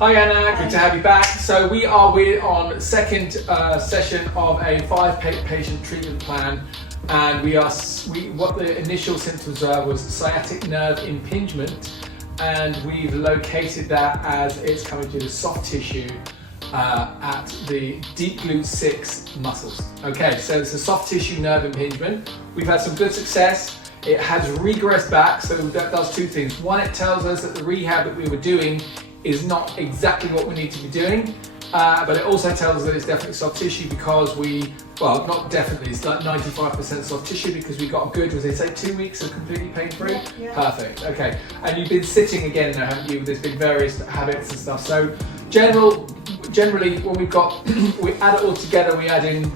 Hi Anna, good to have you back. So we're on second session of a 5-patient treatment plan, and what the initial symptoms were was sciatic nerve impingement, and we've located that as it's coming to the soft tissue at the deep glute 6 muscles. Okay, so it's a soft tissue nerve impingement. We've had some good success. It has regressed back, so that does two things. One, it tells us that the rehab that we were doing is not exactly what we need to be doing, but it also tells us that it's definitely soft tissue because well, not definitely, it's like 95% soft tissue because we got good, was they say 2 weeks of completely pain-free? Yeah. Perfect, okay. And you've been sitting again now, haven't you? There's been various habits and stuff. So generally when we add it all together, we add in,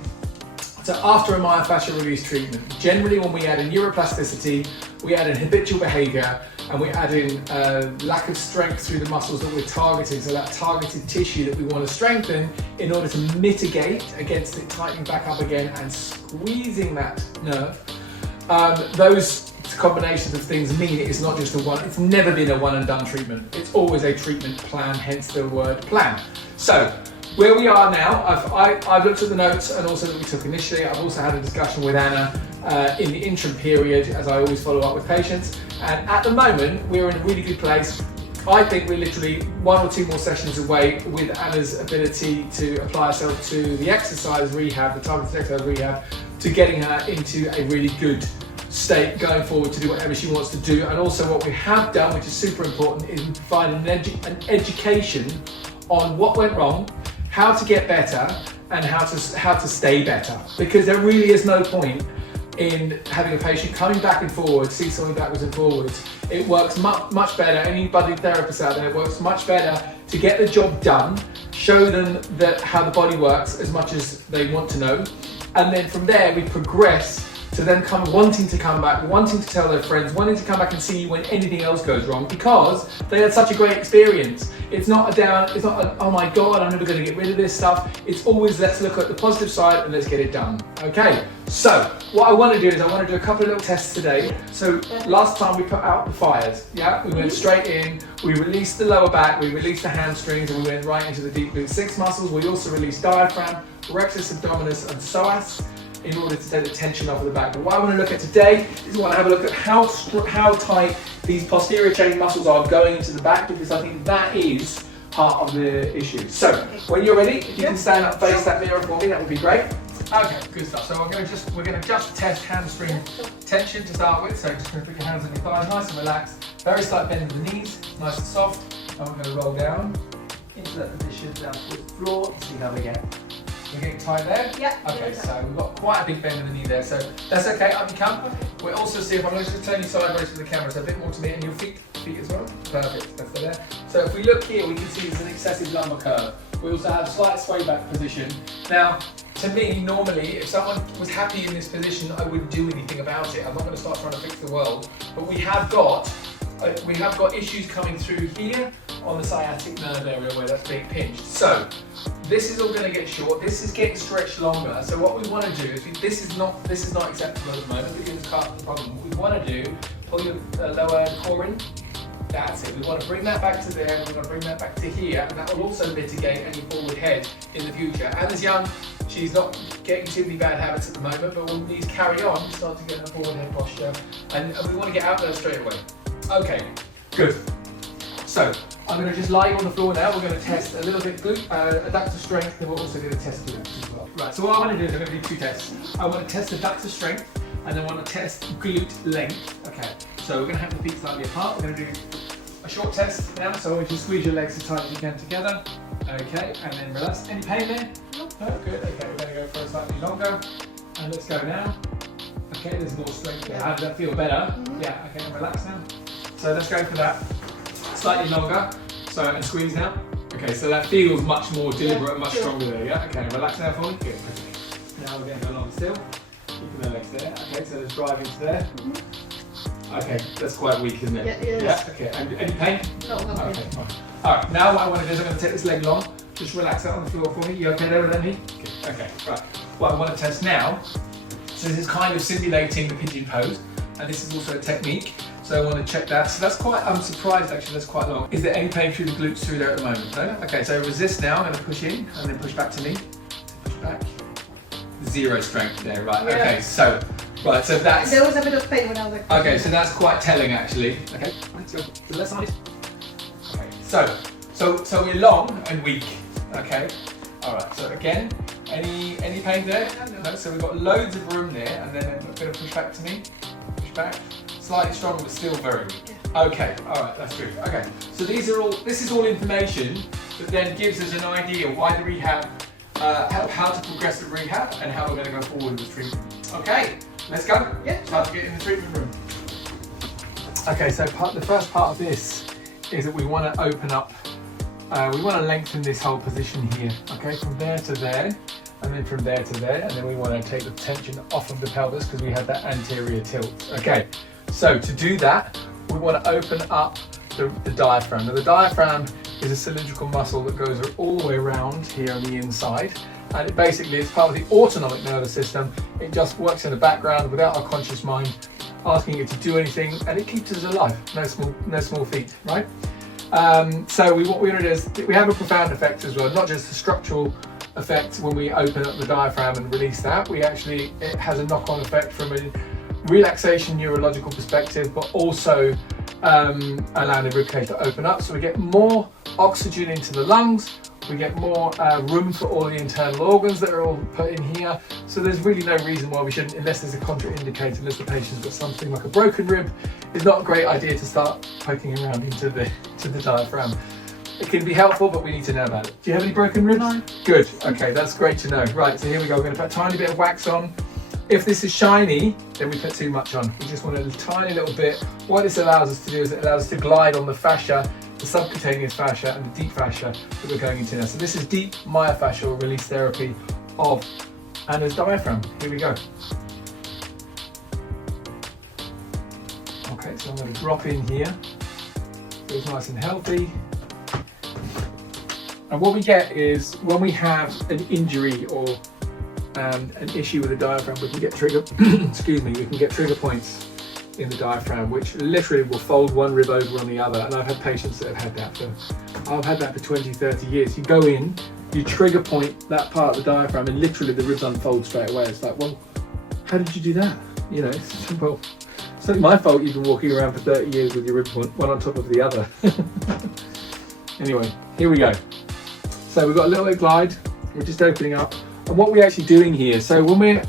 so after a myofascial release treatment, generally when we add in neuroplasticity, we add in habitual behavior, and we add in lack of strength through the muscles that we're targeting, so that targeted tissue that we want to strengthen in order to mitigate against it tightening back up again and squeezing that nerve. Those combinations of things mean it's not just it's never been a one and done treatment. It's always a treatment plan, hence the word plan. So where we are now, I've looked at the notes and also that we took initially. I've also had a discussion with Anna in the interim period, as I always follow up with patients. And at the moment, we're in a really good place. I think we're literally 1 or 2 more sessions away with Anna's ability to apply herself to the exercise rehab, the targeted exercise rehab, to getting her into a really good state going forward to do whatever she wants to do. And also what we have done, which is super important, is provide an education on what went wrong, how to get better, and how to stay better. Because there really is no point in having a patient coming back and forwards, seesawing backwards and forwards. It works much better, anybody therapist out there, it works much better to get the job done, show them how the body works as much as they want to know, and then from there we progress to them wanting to come back, wanting to tell their friends, wanting to come back and see you when anything else goes wrong because they had such a great experience. It's not oh my God, I'm never going to get rid of this stuff. It's always, let's look at the positive side and let's get it done. Okay, so what I want to do is I want to do a couple of little tests today. So last time we put out the fires, yeah? We went straight in, we released the lower back, we released the hamstrings, and we went right into the deep glute 6 muscles. We also released diaphragm, rectus abdominis, and psoas, in order to take the tension off of the back. But what I want to look at today is I want to have a look at how tight these posterior chain muscles are going into the back, because I think that is part of the issue. So when you're ready, if you can stand up, face that mirror for me, that would be great. Okay, good stuff. So we're going to just test hamstring tension to start with. So just going to put your hands on your thighs, nice and relaxed. Very slight bend of the knees, nice and soft. And we're going to roll down into that position, down towards the floor, and see how we get. We're getting tight there? Yeah. Okay, so we've got quite a big bend in the knee there, so that's okay, up you come. We'll also see if I'm going to just turn you sideways for the camera, so a bit more to me, and your feet as well. Perfect, that's there. So if we look here, we can see there's an excessive lumbar curve. We also have a slight sway back position. Now, to me, normally, if someone was happy in this position, I wouldn't do anything about it. I'm not going to start trying to fix the world, but we have got issues coming through here on the sciatic nerve area where that's being pinched. So this is all going to get short. This is getting stretched longer. So what we want to do is this is not acceptable at the moment. We can cut the problem. What we want to do, pull your lower core in. That's it. We want to bring that back to there. We want to bring that back to here, and that will also mitigate any forward head in the future. Anna's young. She's not getting too many bad habits at the moment, but we'll need to carry on, start to get her forward head posture, and we want to get out there straight away. Okay, good. So I'm going to just lie you on the floor now. We're going to test a little bit glute adductor strength, and we're also going to test glutes as well. Right, so what I want to do is I'm going to do 2 tests. I want to test adductor strength, and I want to test glute length. Okay, so we're going to have the feet slightly apart. We're going to do a short test now, so I want you to squeeze your legs as tight as you can together. Okay, and then relax. Any pain there? No. Oh, good. Okay, we're going to go for a slightly longer, and let's go now. Okay, there's more strength there. How does that feel better? Yeah, okay, and relax now. So let's go for that. Slightly longer. So, and squeeze now. Okay, so that feels much more deliberate and much stronger there, yeah? Okay, relax now for me. Good. Okay. Now we're going to go long still. Keeping the legs there. Okay, so let's drive into there. Okay, that's quite weak, isn't it? Yeah, it is. Yeah, okay. Any pain? No, okay, fine. Alright, now what I want to do is I'm going to take this leg long. Just relax out on the floor for me. You okay there with that knee? Okay, right. What I want to test now, so this is kind of simulating the pigeon pose, and this is also a technique. So I want to check that. So that's quite, I'm surprised actually, that's quite long. Is there any pain through the glutes through there at the moment? No? Okay, so resist now. I'm going to push in and then push back to me. Push back. Zero strength there, right? Yeah. Okay, so, right, so that's... There was a bit of pain when I was like... Okay, so that's quite telling actually. Okay, let's go to the left side. Okay, so we're long and weak. Okay, all right. So again, any pain there? No. So we've got loads of room there, and then a bit of push back to me. Push back. Slightly stronger, but still very weak. Okay, all right, that's good. Okay, so this is all information that then gives us an idea why the rehab, how to progress the rehab, and how we're going to go forward with treatment. Okay, let's go. Yeah. Time to get in the treatment room. Okay, so the first part of this is that we want to open up. We want to lengthen this whole position here. Okay, from there to there, and then from there to there, and then we want to take the tension off of the pelvis because we have that anterior tilt. Okay, so to do that, we want to open up the diaphragm. Now the diaphragm is a cylindrical muscle that goes all the way around here on the inside, and it basically is part of the autonomic nervous system. It just works in the background without our conscious mind asking it to do anything, and it keeps us alive. No small feat, right? So what we're going to do is we have a profound effect as well, not just the structural effect when we open up the diaphragm and release that. It has a knock-on effect from a relaxation neurological perspective, but also allowing the ribcage to open up, so we get more oxygen into the lungs, we get more room for all the internal organs that are all put in here. So there's really no reason why we shouldn't, unless there's a contraindicator, unless the patient's got something like a broken rib. It's not a great idea to start poking around into the diaphragm. It can be helpful, but we need to know about it. Do you have any broken ribs? No. Good, okay, that's great to know. Right, so here we go, we're going to put a tiny bit of wax on. If this is shiny, then we put too much on. We just want a tiny little bit. What this allows us to do is it allows us to glide on the fascia, the subcutaneous fascia and the deep fascia that we're going into now. So this is deep myofascial release therapy of Anna's diaphragm. Here we go. Okay, so I'm going to drop in here. Feels nice and healthy. And what we get is when we have an injury or an issue with the diaphragm, we can get trigger, excuse me, we can get trigger points in the diaphragm, which literally will fold one rib over on the other. And I've had patients that have had that I've had that for 20, 30 years. You go in, you trigger point that part of the diaphragm, and literally the ribs unfold straight away. It's like, well, how did you do that? You know, well, it's not my fault you've been walking around for 30 years with your ribs one on top of the other. Anyway, here we go. So we've got a little bit of glide, we're just opening up. And what we're actually doing here, so when we're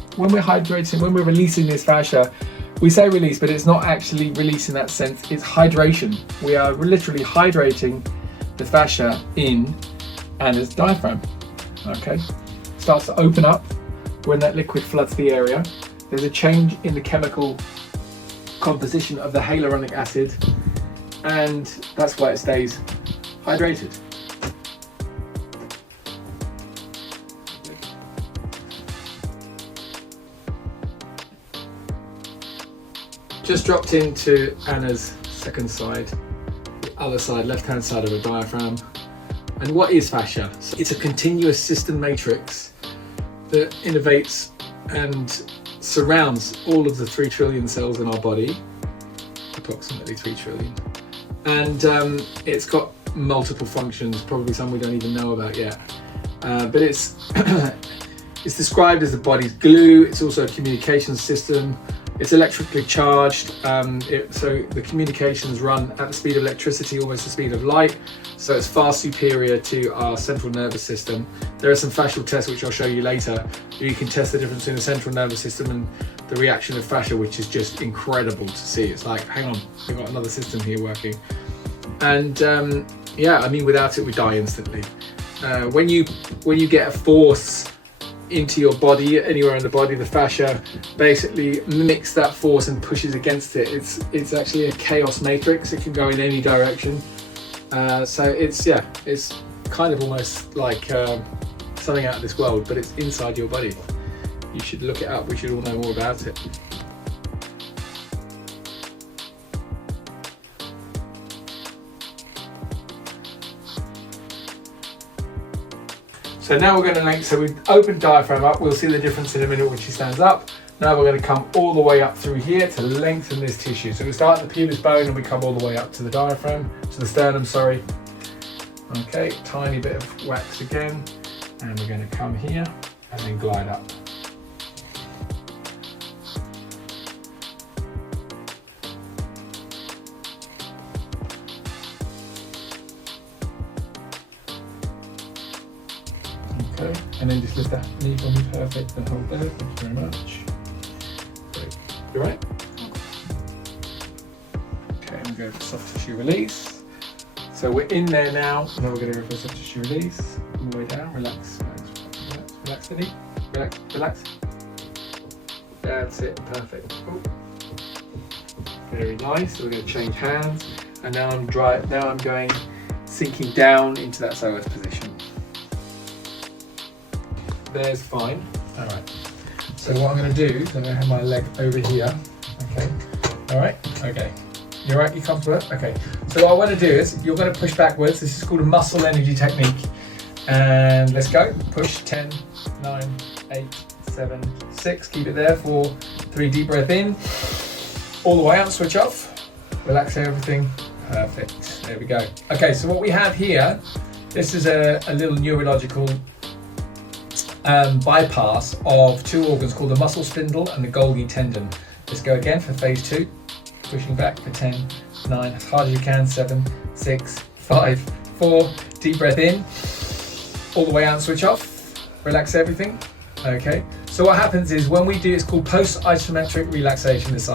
hydrating, when we're releasing this fascia, we say release, but it's not actually release in that sense, it's hydration. We are literally hydrating the fascia in Anna's diaphragm. Okay, starts to open up when that liquid floods the area. There's a change in the chemical composition of the hyaluronic acid, and that's why it stays hydrated. Just dropped into Anna's second side, the other side, left-hand side of her diaphragm. And what is fascia? So it's a continuous system matrix that innervates and surrounds all of the 3 trillion cells in our body, approximately 3 trillion. And it's got multiple functions, probably some we don't even know about yet. But it's it's described as the body's glue. It's also a communication system. It's electrically charged, so the communications run at the speed of electricity, almost the speed of light, so it's far superior to our central nervous system. There are some fascial tests which I'll show you later. You can test the difference between the central nervous system and the reaction of fascia, which is just incredible to see. It's like, hang on, we've got another system here working. And yeah, I mean, without it we die instantly. When you get a force into your body, anywhere in the body, the fascia basically mimics that force and pushes against it. It's actually a chaos matrix. It can go in any direction. So it's kind of almost like something out of this world, but it's inside your body. You should look it up. We should all know more about it. So now we're going to link, so we've opened diaphragm up, we'll see the difference in a minute when she stands up. Now we're going to come all the way up through here to lengthen this tissue. So we start at the pubic bone and we come all the way up to the diaphragm, to the sternum, sorry. Okay, tiny bit of wax again, and we're going to come here and then glide up. Okay, and then just lift that knee for me, perfect, and hold there, thank you very much. Great. You right? Okay, and we go for soft tissue release. So we're in there now, and then we're going to go for soft tissue release, all the way down, relax, relax, relax the knee, relax, relax. That's it, perfect. Oh. Very nice, so we're going to change hands, and now I'm going sinking down into that psoas position. There's fine. All right. So what I'm going to do is I'm going to have my leg over here. Okay. All right. Okay. You're right. You comfortable? Okay. So what I want to do is you're going to push backwards. This is called a muscle energy technique. And let's go. Push. 10, 9, 8, 7, 6. Keep it there for 3. Deep breath in. All the way out. Switch off. Relax everything. Perfect. There we go. Okay. So what we have here. This is a little neurological bypass of 2 organs called the muscle spindle and the Golgi tendon. Let's go again for phase 2. Pushing back for 10, 9, as hard as you can, 7, 6, 5, 4. Deep breath in. All the way out, switch off. Relax everything. Okay. So what happens is when we do, it's called post-isometric relaxation, this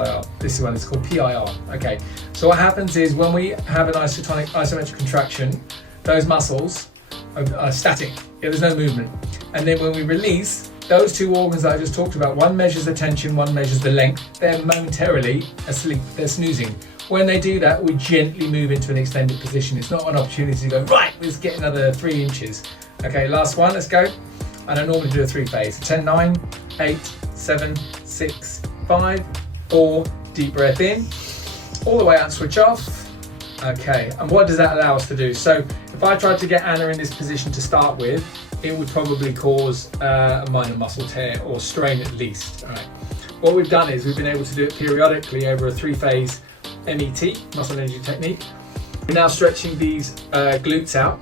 one is called PIR. Okay. So what happens is when we have an isometric contraction, those muscles are static. There's no movement. And then when we release, those 2 organs that I just talked about, one measures the tension, one measures the length, they're momentarily asleep, they're snoozing. When they do that, we gently move into an extended position. It's not an opportunity to go, right, let's get another 3 inches. Okay, last one, let's go. And I normally do a 3 phase. 10, 9, 8, 7, 6, 5, 4, deep breath in. All the way out, switch off. Okay, and what does that allow us to do? So if I tried to get Anna in this position to start with, it would probably cause a minor muscle tear or strain at least. All right. What we've done is we've been able to do it periodically over a 3-phase MET, muscle energy technique. We're now stretching these glutes out,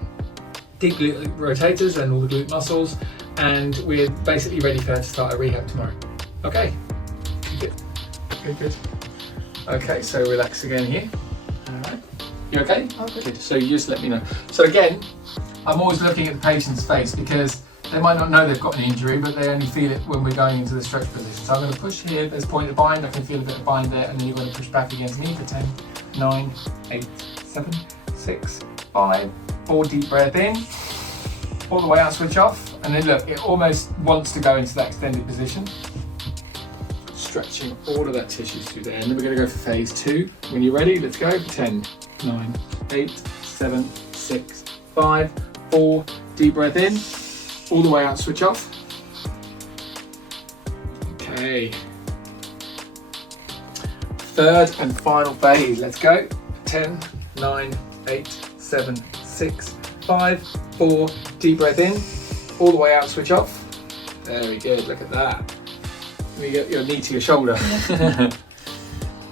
deep glute rotators and all the glute muscles, and we're basically ready for her to start a rehab tomorrow. Okay, good, good. Okay, so relax again here. All right. You okay? Okay. Good. So you just let me know. So again, I'm always looking at the patient's face because they might not know they've got an injury, but they only feel it when we're going into the stretch position. So I'm going to push here, there's a point of bind, I can feel a bit of bind there, and then you're going to push back against me for 10, 9, 8, 7, 6, 5, 4, deep breath in, all the way out, switch off, and then look, it almost wants to go into that extended position. Stretching all of that tissue through there, and then we're going to go for phase 2. When you're ready, let's go for 10, 9, 8, 7, 6, 5, 4, deep breath in, all the way out, switch off. Okay. 3rd and final phase, let's go. 10, 9, 8, 7, 6, 5, 4, deep breath in, all the way out, switch off. Very good, look at that. Let me get your knee to your shoulder.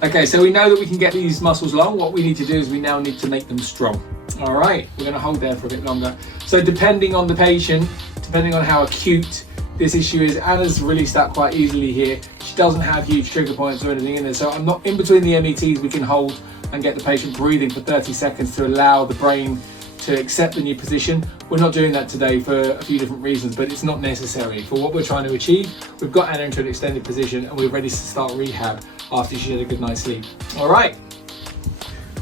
Okay, so we know that we can get these muscles long. What we need to do is we now need to make them strong. All right, we're going to hold there for a bit longer. So depending on the patient, depending on how acute this issue is, Anna's released that quite easily here. She doesn't have huge trigger points or anything in there. So I'm not in between the METs, we can hold and get the patient breathing for 30 seconds to allow the brain to accept the new position. We're not doing that today for a few different reasons, but it's not necessary for what we're trying to achieve. We've got Anna into an extended position and we're ready to start rehab after she had a good night's sleep. All right.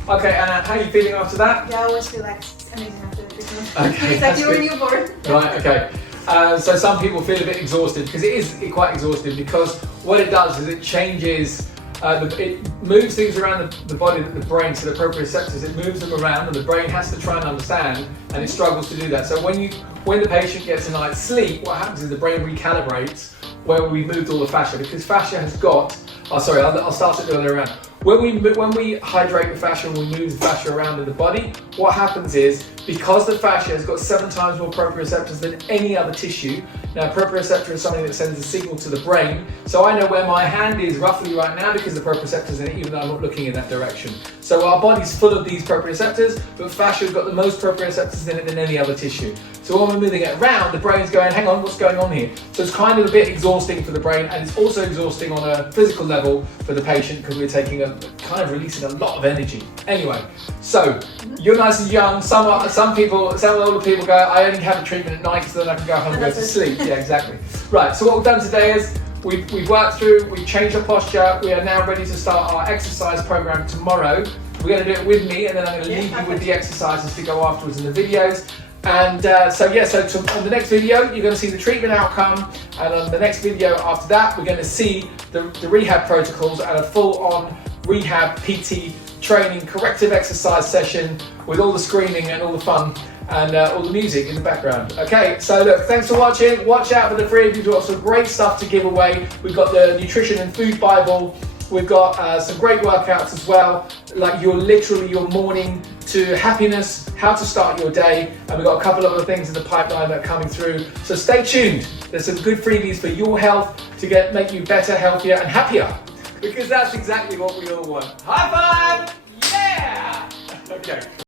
Okay, Anna, how are you feeling after that? Yeah, I was relaxed. It's amazing after the treatment. Okay, It's like you were newborn. Right, okay. So some people feel a bit exhausted because it is quite exhausting, because what it does is it changes, it moves things around the body, the brain to the proprioceptors. It moves them around and the brain has to try and understand, and it struggles to do that. So when the patient gets a night's sleep, what happens is the brain recalibrates where we moved all the fascia, because fascia has got, I'll start it the other way around. when we hydrate the fascia and we move the fascia around in the body, what happens is, because the fascia has got 7 times more proprioceptors than any other tissue. Now, proprioceptor is something that sends a signal to the brain, so I know where my hand is roughly right now because the proprioceptor's in it, even though I'm not looking in that direction. So our body's full of these proprioceptors, but fascia's got the most proprioceptors in it than any other tissue. So when we're moving it around, the brain's going, hang on, what's going on here? So it's kind of a bit exhausting for the brain, and it's also exhausting on a physical level for the patient because we're taking kind of releasing a lot of energy. Anyway, so you're nice and young. Some older people go, I only have a treatment at night so then I can go home and go to sleep. Yeah, exactly. Right, so what we've done today is we've worked through, we've changed our posture. We are now ready to start our exercise program tomorrow. We're going to do it with me, and then I'm going to leave you with the exercises to go afterwards in the videos. And so on the next video, you're going to see the treatment outcome, and on the next video after that, we're going to see the rehab protocols and a full-on rehab PT training corrective exercise session with all the screaming and all the fun and all the music in the background. Okay, so look, thanks for watching. Watch out for the free. We've got some great stuff to give away. We've got the Nutrition and Food Bible. We've got some great workouts as well, like your morning to happiness, how to start your day, and we've got a couple of other things in the pipeline that are coming through. So stay tuned. There's some good freebies for your health to make you better, healthier, and happier. Because that's exactly what we all want. High five! Yeah! Okay.